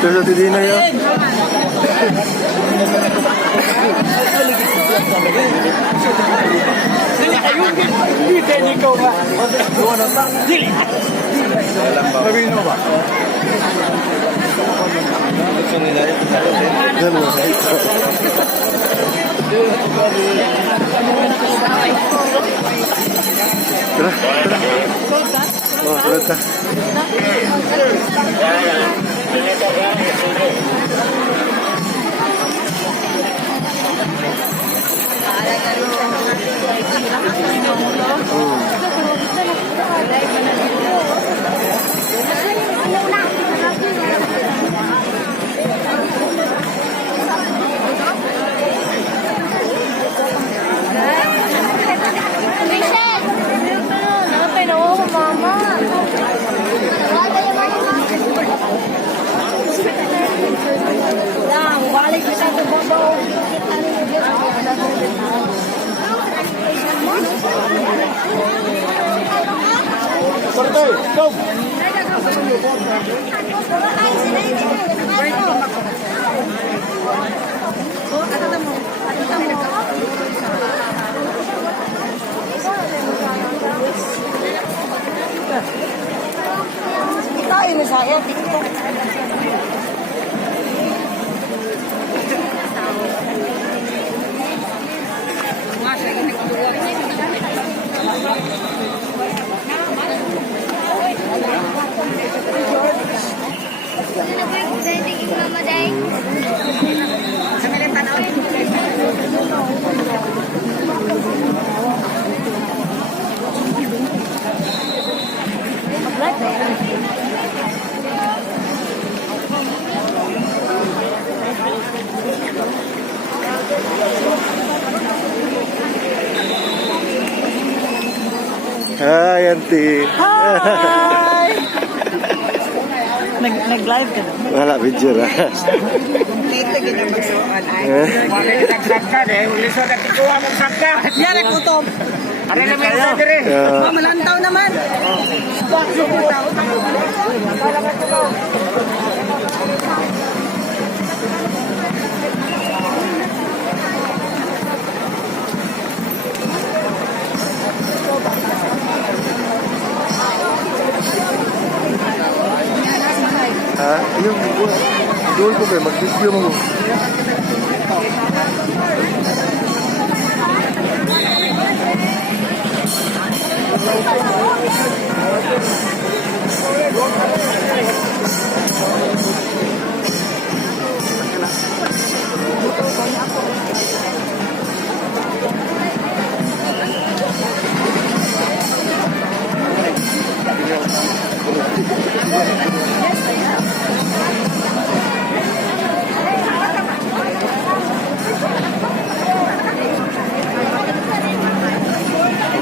Terus di sini ya. Ini saya TikTok. Hai Auntie. Hi. Nag-live ka na? Wala video lah. Dito ganyan magsukan ay. Wala yung nagsagkad eh. Uliso na tikuha mong sagkad. Yan ang kutob. Ano naman yung dire? Malantaw naman. Yung doon ko kayo, mag-video mo.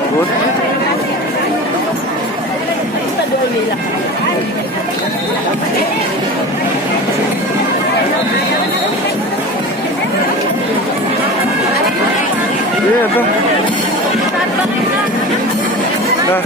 Good. Iya, ito. Nah.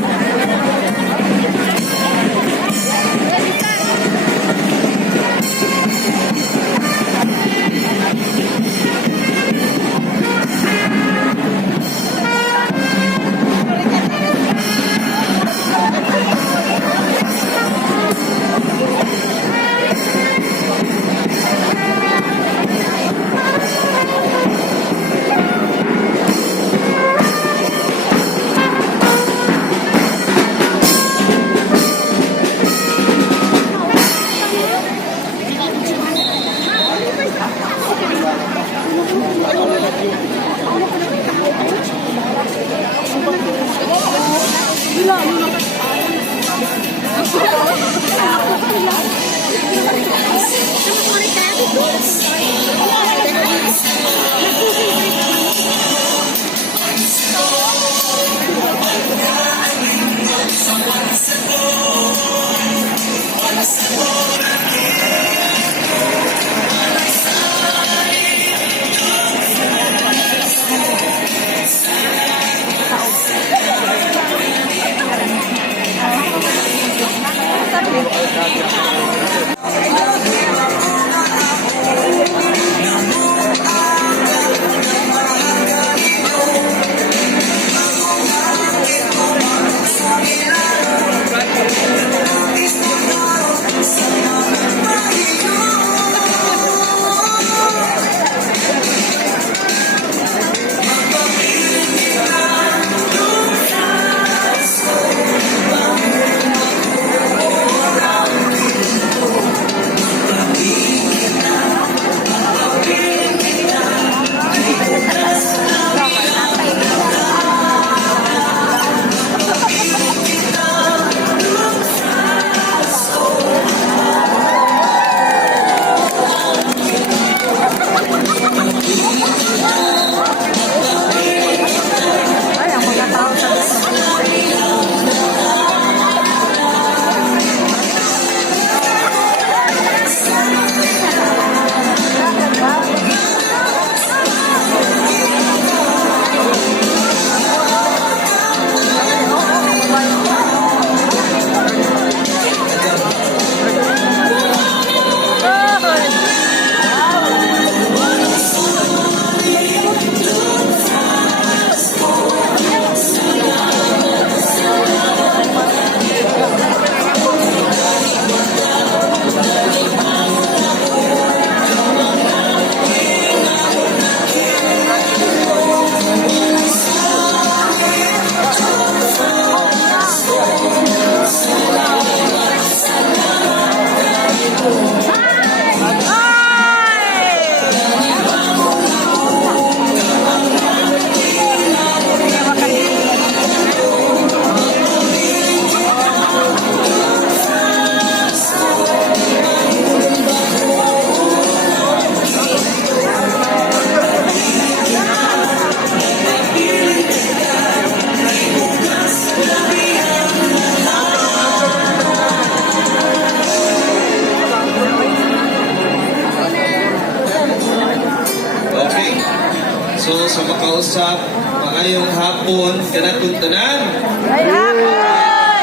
sa makausap. Maayong hapon, kanatong tanan.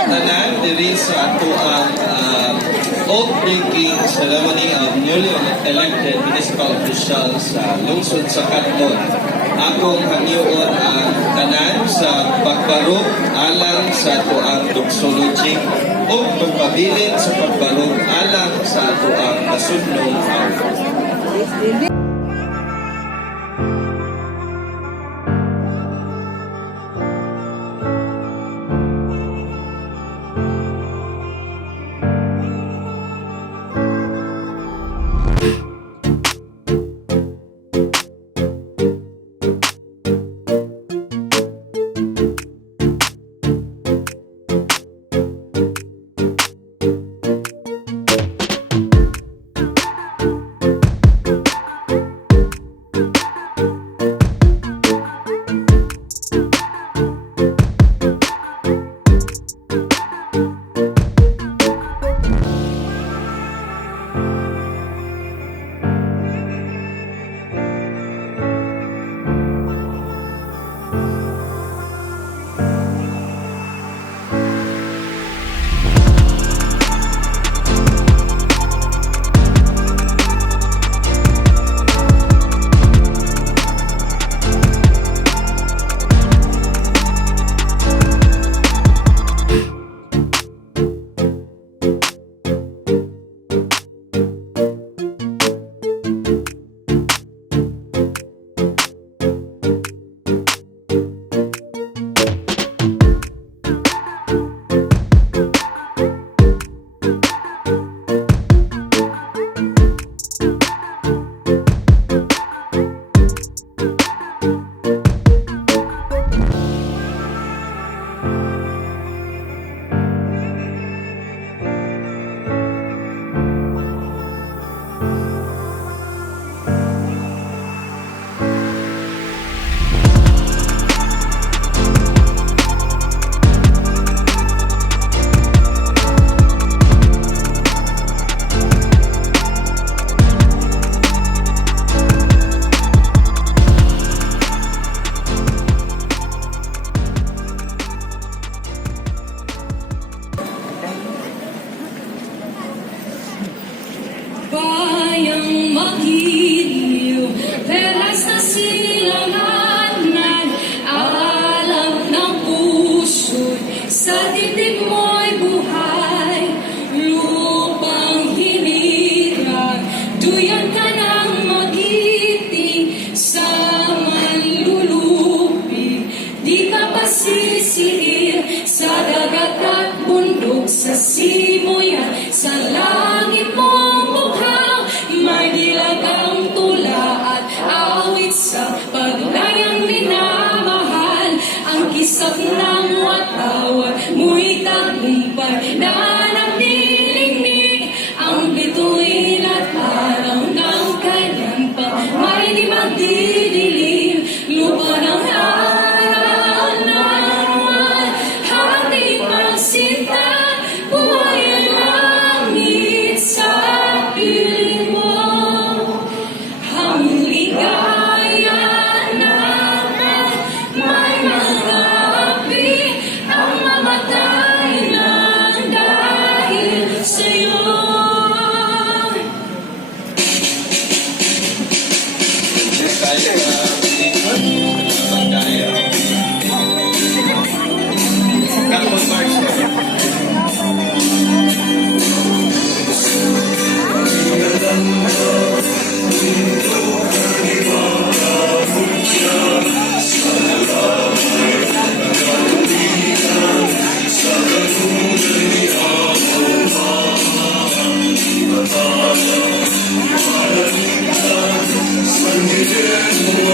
Tanan, diri sa ato ang oath taking ceremony of newly elected municipal officials sa lungsod sa CATMON. Akong hangyoon ang tanan sa pagbarog alang sa ato ang doxology o magpabilin sa pagbarog alang sa ato ang nasudnong awit. Bayang magiliw, pelas na silanganan, alam ng puso't sa dibdib mo'y buhay. Lupang hinirang, duyan ka ng magiting, sa manlulupi, di ka pasisiir, sa dagat at bundok, sa simoyan, sa langit mong bukhang, may dilagang tula at awit sa paglayang minamahal. Ang kisap ng watawat mo'y tagumpay na nagdilingnig, ang bituin at araw ng kanyang pamay di magdidilim. Lupa ng araw naman, ating magsinta, buhay ang langit sa piling mo. Ang ligaya natin may magapi, ang mamatay ng dahil sa'yo. Tayo magkaya. CATMON March. Thank you.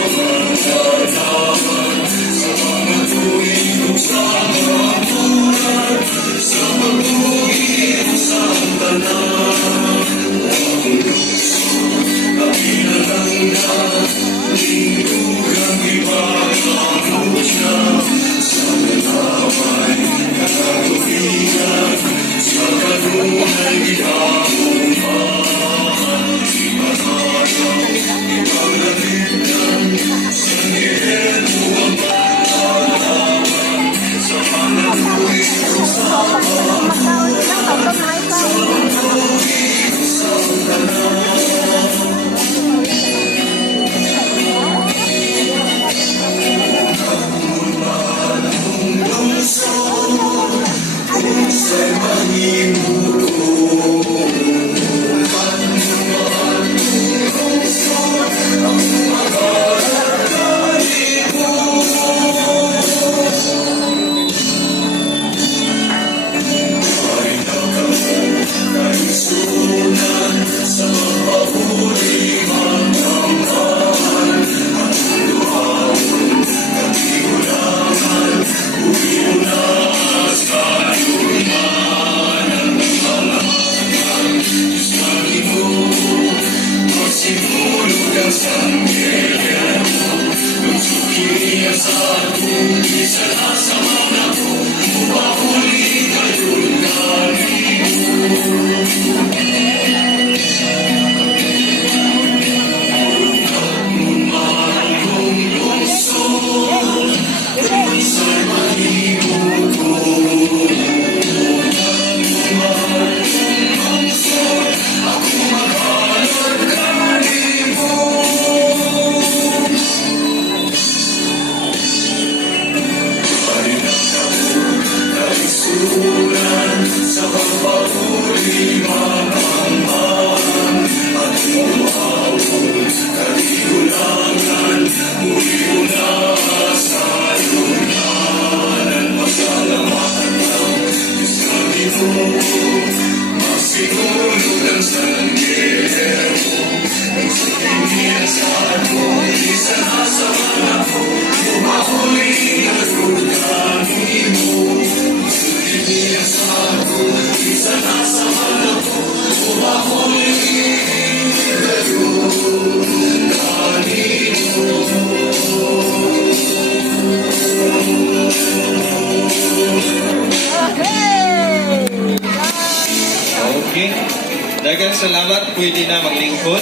Daghang salamat, pwede na maglingkod.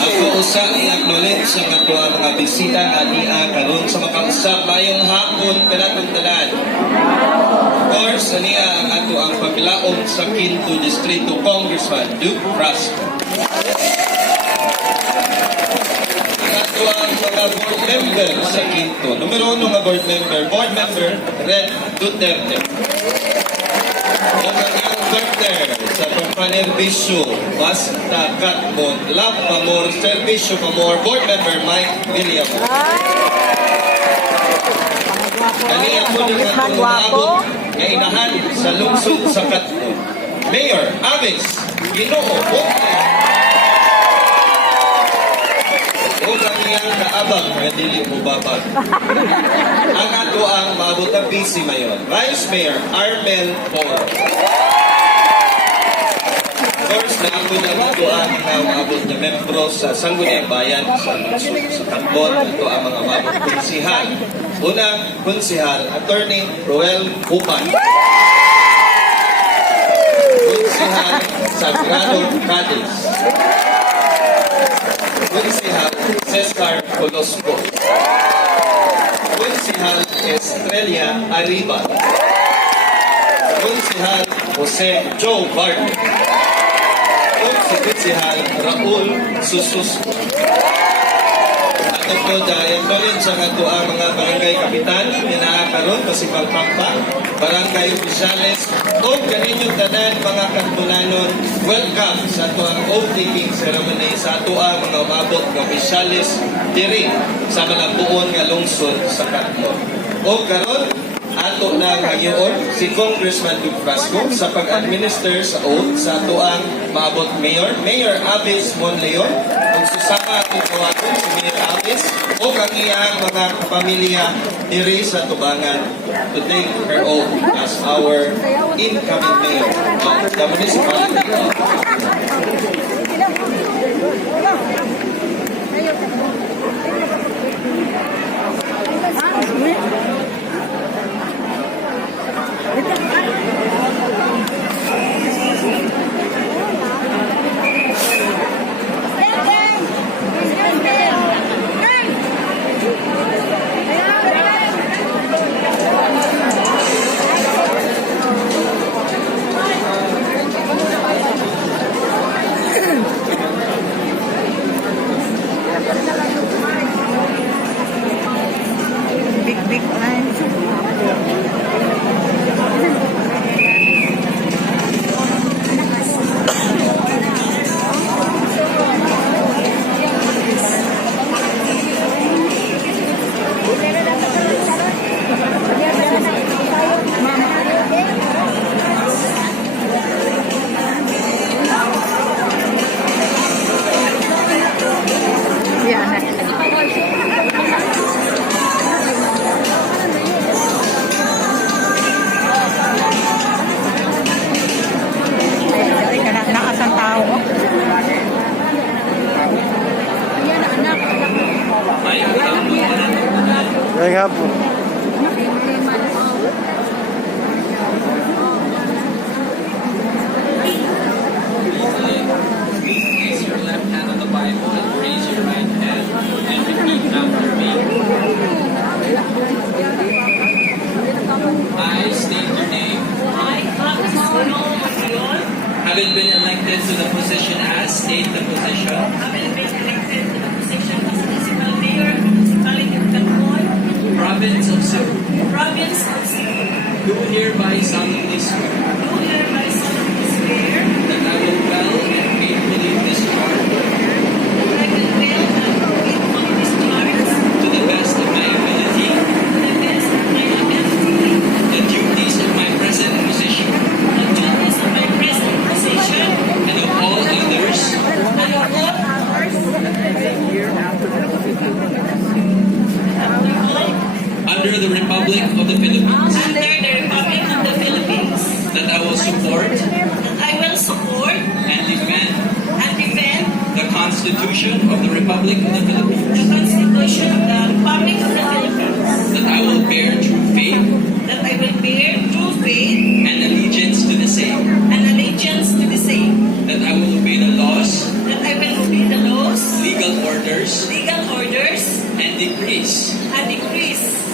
Ako usa i-acknowledge sa ato mga bisita ania karon sa makausap mayong hapon kanatong tanan. Of course, ania ang ato ang paglaom sa 5th Distrito Congressman Duke Rasco. Ang ato ang mga board member sa 5th. Numero 1 nga board member Red Duterte. Ang iyong partner sa pagpanerbisyo, basta CATMON, love pa more, servisyo pa more, board member Mike William. Kaniya po ng atong umabot nga inahan sa lungsod sa CATMON. Mayor Avis Ginoo o kaniyang kaabang nga dili mo babag. Ang ato ang maabot ang PC Mayor, Vice Mayor Armel Poro. Of course, naako na ito ang maabot na membro sa Sangguniang Bayan sa lungsod sa CATMON. Ito ang mga maabot konsihal. Unang konsihal, Attorney Roel Upan. Konsihal Sagrado Cadiz. Konsihal Cesar Colosco. Konsihal Estrella Arriba. Konsihal Jose Joe Bart. Konsihal Raul Sususco. At po dahil rin sa ato ang mga barangay kapitan, pinakaroon, Municipal Pampa, barangay oficiales, o kaninyong tanan mga katulanon, welcome sa ato ang oath-taking ceremony sa ato ang mga umabot ng oficiales diri sa malabuon nga lungsod sa CATMON. O karon ato na ngayon si Congressman Duke Rasco sa pag-administer sa oath sa ato ang maabot Mayor Avis Monleon, kung susama at ikawaton si Mayor Avis o kaniyang mga kapamilya diri sa Tubangan to take her oath as our incoming mayor of the municipality of Big lines. Ngayong hapon. Place your left hand on the Bible and raise your right hand and repeat after me. I state your name. Having been elected to the position as, state the position. Province of Cebu. Do hereby solemnly swear. That I will well and faithfully discharge. To the best of my ability. The duties of my present position. And of all others. Under the Republic of the Philippines. That I will support. And defend. The Constitution of the Republic of the Philippines. That I will bear true faith. that I will bear true faith and allegiance to the same, and allegiance to the same, that I will obey the laws, that I will obey the laws, legal orders, and decrees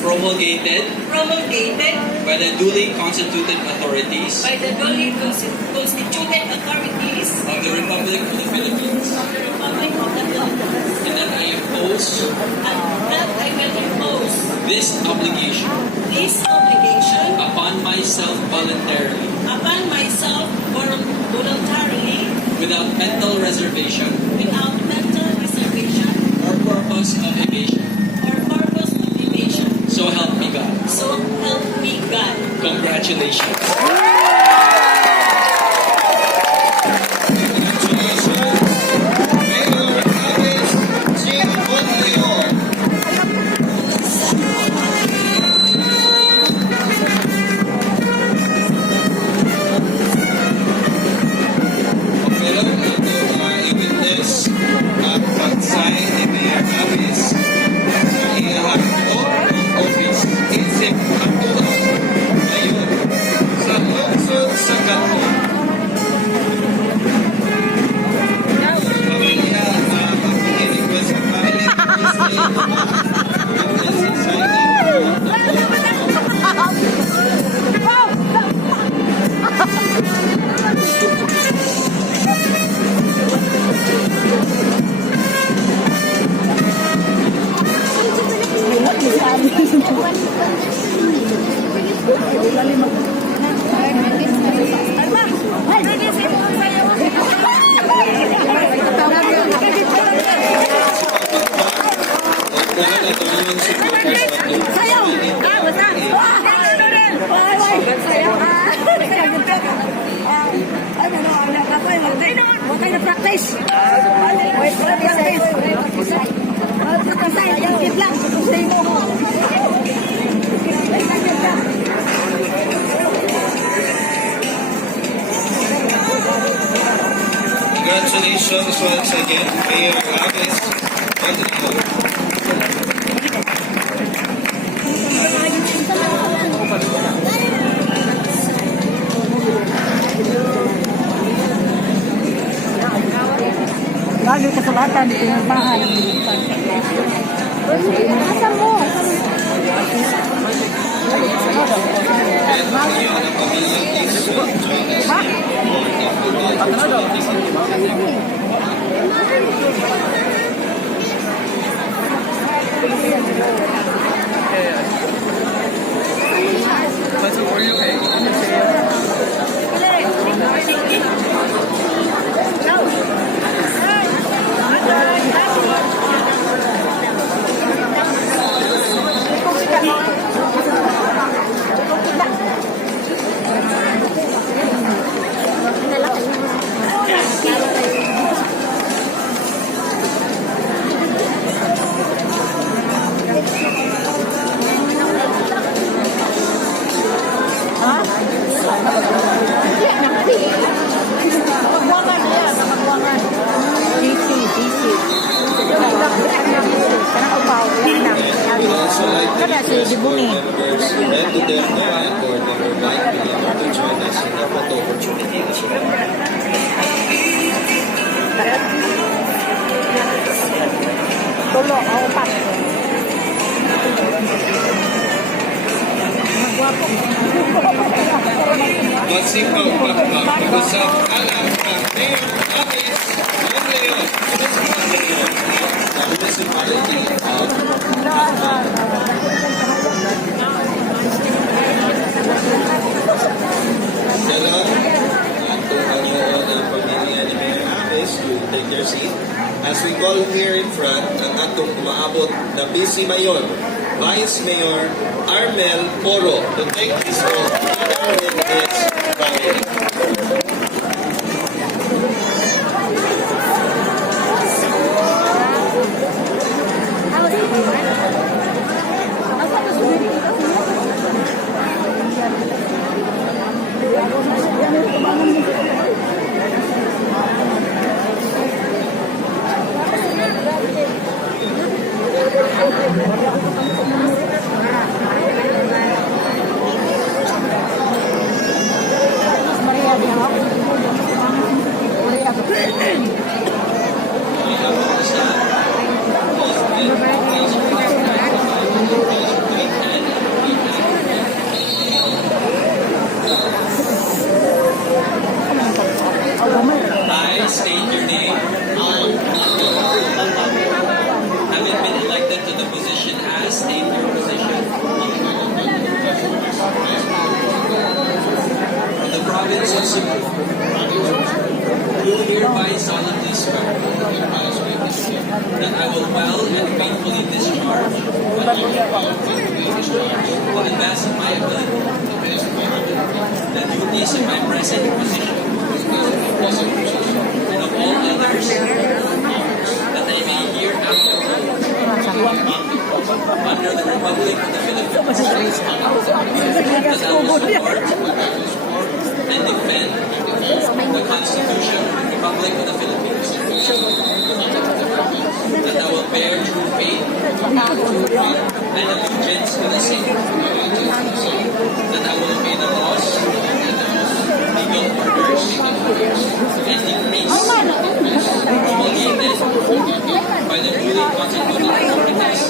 promulgated promulgated by the duly constituted authorities by the duly constituted authorities of the Republic of the Philippines, of the Republic of the Philippines, and that I impose and that I will impose this obligation upon myself voluntarily, without mental reservation without mental reservation or purpose of evasion. or purpose of evasion. So help me God. So help me God. Congratulations. Congratulations once again, Mayor Aves. Lagi kasulatan di pinagbahan. Asa mo? Masipag pag-usap alam ng Mayor Aves ng Leon, municipality of Dalang natuhan niyo ang pamilya ni Mayor Aves to take their seat as we call here in front ang atong umaabot na Vice Mayor, Vice Mayor Armel Poro to take this oath together with his family. that I will well and faithfully discharge to the best of my ability the duties of my present position and of all others that I may hereafter under the Republic of the Philippines, that I will support and defend the Constitution of the Republic of the Philippines, that I will bear true faith and allegiance to the same, that I will obey the laws, legal orders, and decrees promulgated by the newly constituted authorities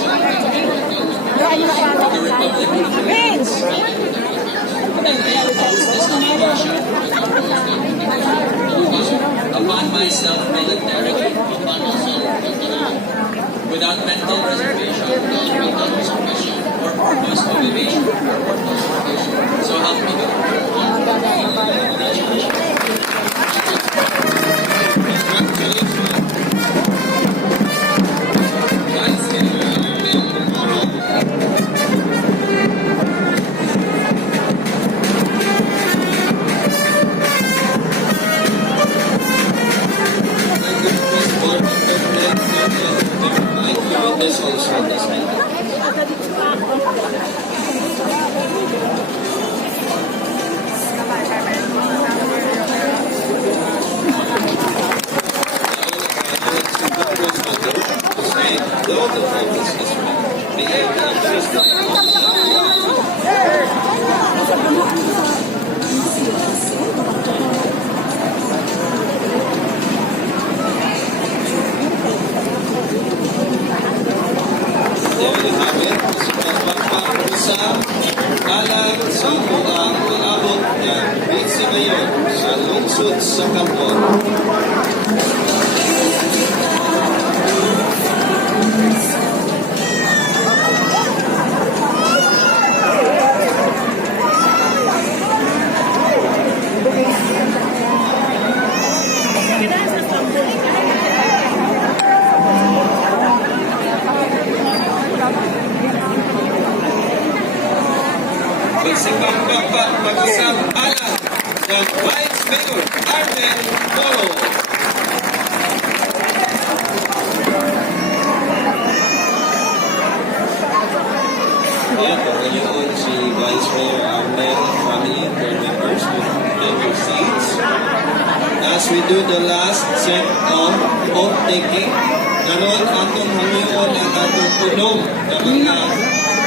of the Republic of the Philippines, and I impose this obligation upon myself voluntarily, without mental reservation or purpose of evasion. So help me God. This also this night. Alang sa buang maabot ng MUNICIPAL sa lungsod sa CATMON. Magsikap mag-isang alang ng Vice Mayor Arden Toro. Ayan, ngayon si Vice Mayor Arden, family and board members will take your seats. As we do the last set of oath-taking, naroon atong hangion ang atong punog na mga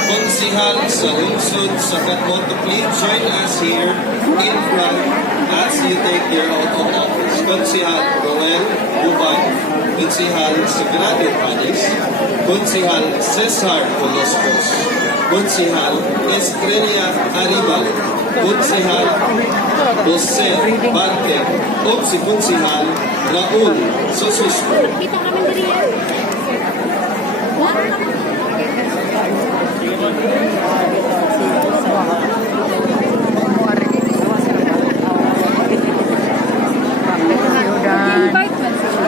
konsihal sa lungsod sa CATMON to please join us here in front as you take your oath of office. Konsihal Roel Buban, Konsihal Sagrado Panis, Konsihal Cesar Coloscos, Konsihal Estrella Aribal, Konsihal Jose Barte, o si Konsihal Raul Sosusco.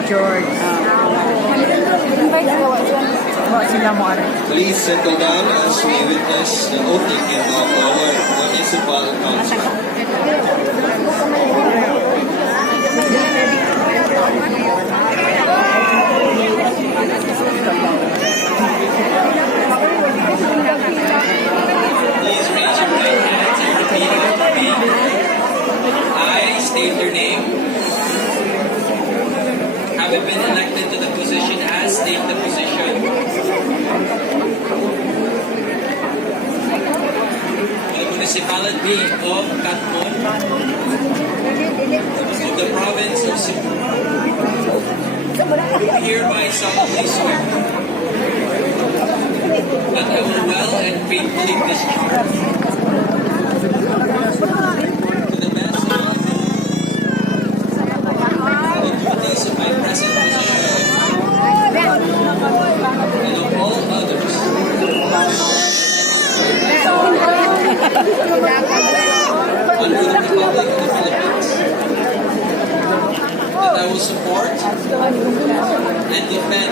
George. Sila mo Please settle down as we witness the oath-taking of our municipal council. Please raise your right hands and repeat after me. I state your name. Having been elected to the position as, state the position. The municipality of CATMON of the province of Cebu. Do hereby solemnly swear that I will well and faithfully discharge to the best of my ability the duties of my present position and of all others under the Republic of the Philippines, that I will support and defend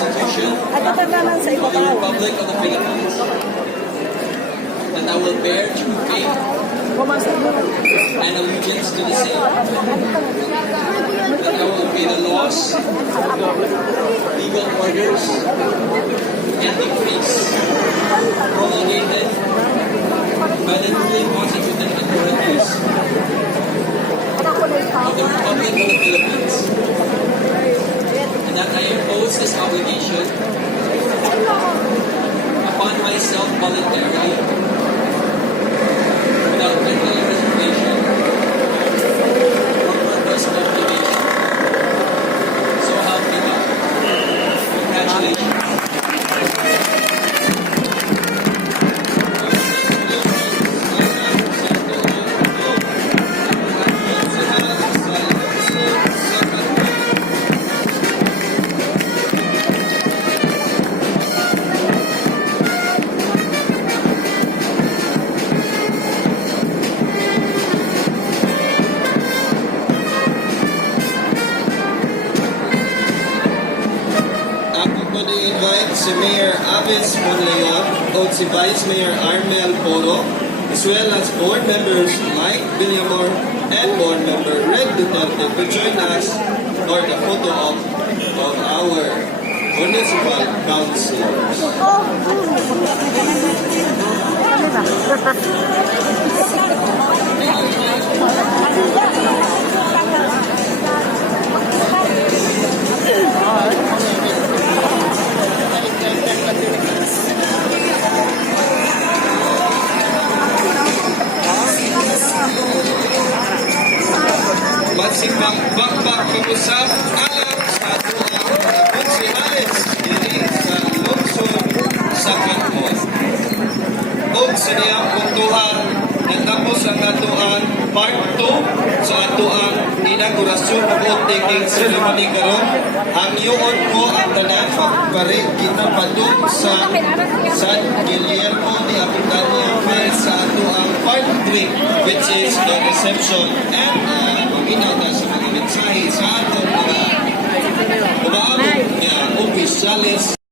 Constitution of the Republic of the Philippines, that I will bear true faith and allegiance to the same, that I will obey the laws, legal orders, and decrees promulgated by the duly constituted authorities of the Republic of the Philippines, and that I impose this obligation upon myself voluntarily, without mental reservation or purpose of obligation. So help me God. Congratulations. Ako po di-invite si Mayor Avis Monleon o si Vice Mayor Armel Polo, as well as board members Mike Villamor and board member Red Duterte to join us for the photo op of our municipal councilors. Magsibang bakbak pag-usap alam sa atuang mga konsehales diri sa lungsod sa CATMON. O sa niyang puntuhan, natapos ang atuang part 2 sa atuang inaugurasyon ng vote-taking ceremony karon. Ang yun ko ang tanan pagparik kita padung sa San Guillermo de Apitania Fair sa atuang part 3, which is the reception and maminaw na sa mga mensahe sa atong mga umaabot nga opisyalis